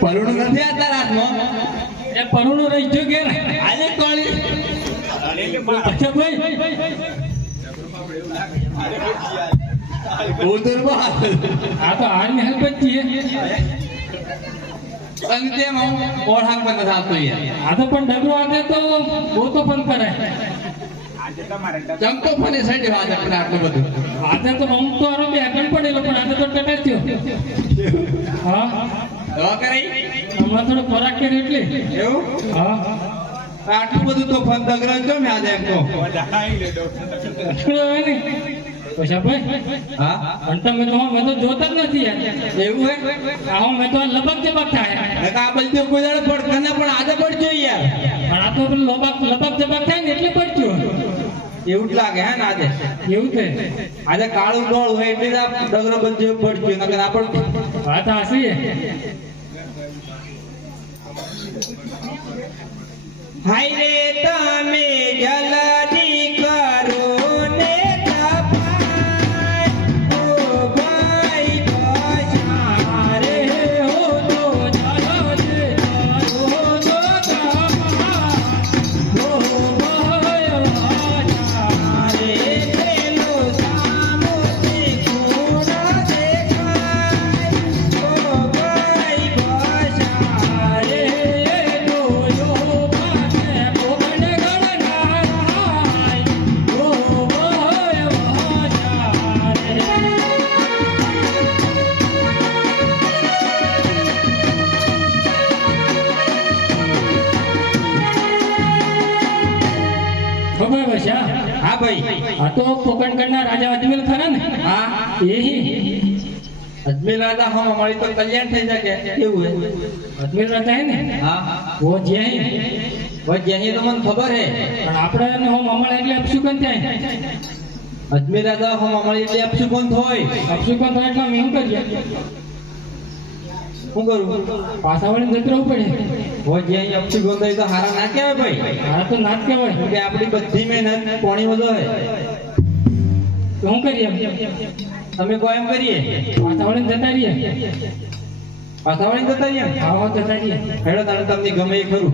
પરુણું નથી આ રાતમાં? એ પરુણું રહી ગયો કે ને આજે કોળી અચ્છા ભાઈ. આ તો હારની હેલ્પ જ છીએ અને તેમાં ઓળખાણ પણ નથી યાર આ તો પણ ડગરો આગળ તો બહુ તો પણ કરે ચમકો ફરી સાઈડ વાત આપણે આટલું બધું. આજે તો હું તો આરો બે આગળ પડેલો પણ આજે તો ટકા થયો હા. દવા કરાઈ? હમણાં થોડો ખોરાક કર્યો એટલે. એવું? હા. આટલું બધું તો ફન મેં આજે એમ તો. હવે ને. પૈસા ભાઈ હા? પણ તમે તો મેં તો જોતા જ નથી યાર. એવું હે? મેં તો લબક જબક થાય. આ બલતી કોઈ દાડે પડખને પણ આજે પડજો યાર. પણ આ તો લબક લબક જબક થાય ને એટલે પડજો એવું જ લાગે હે ને આજે. એવું છે. આજે કાળું ડોળ હોય એટલે ડગરો બલતી પડજો નકર આ વાત હાસી હાય રે તમે જલદી ખબર બસા હા ભાઈ. આ તો પોકણગઢના રાજા અજમેર ખરા ને? હા. એ અજમેર રાજા હમ અમારી તો કલ્યાણ થઈ શકે. એવું હે? અજમેર રાજા હે ને? હા. વો જ્યાં હે. ભાઈ જેની તો મને ખબર હે? પણ આપણે હો મમળ એટલે અપશુકન થાય. અજમેર રાજા હમ અમારી એટલે અપસુ કોણ હોય અપશુકન થાય એટલે મેં શું કરીએ. શું કરું? પાછા વળીને જતું રહેવું પડે. હોય જે અહીં કોણ તો હારા ના કહેવાય ભાઈ. હારા તો ના જ કહેવાય. કે આપણી બધી મહેનત પોણી વધો. હે શું કરીએ તમે કોઈ એમ કરીએ. પાછા વળીને જતા રહીએ. પાછા વળી જતા રહ્યા આવો જતા રહીએ. હેડો તને તમને ગમે એ ખરું.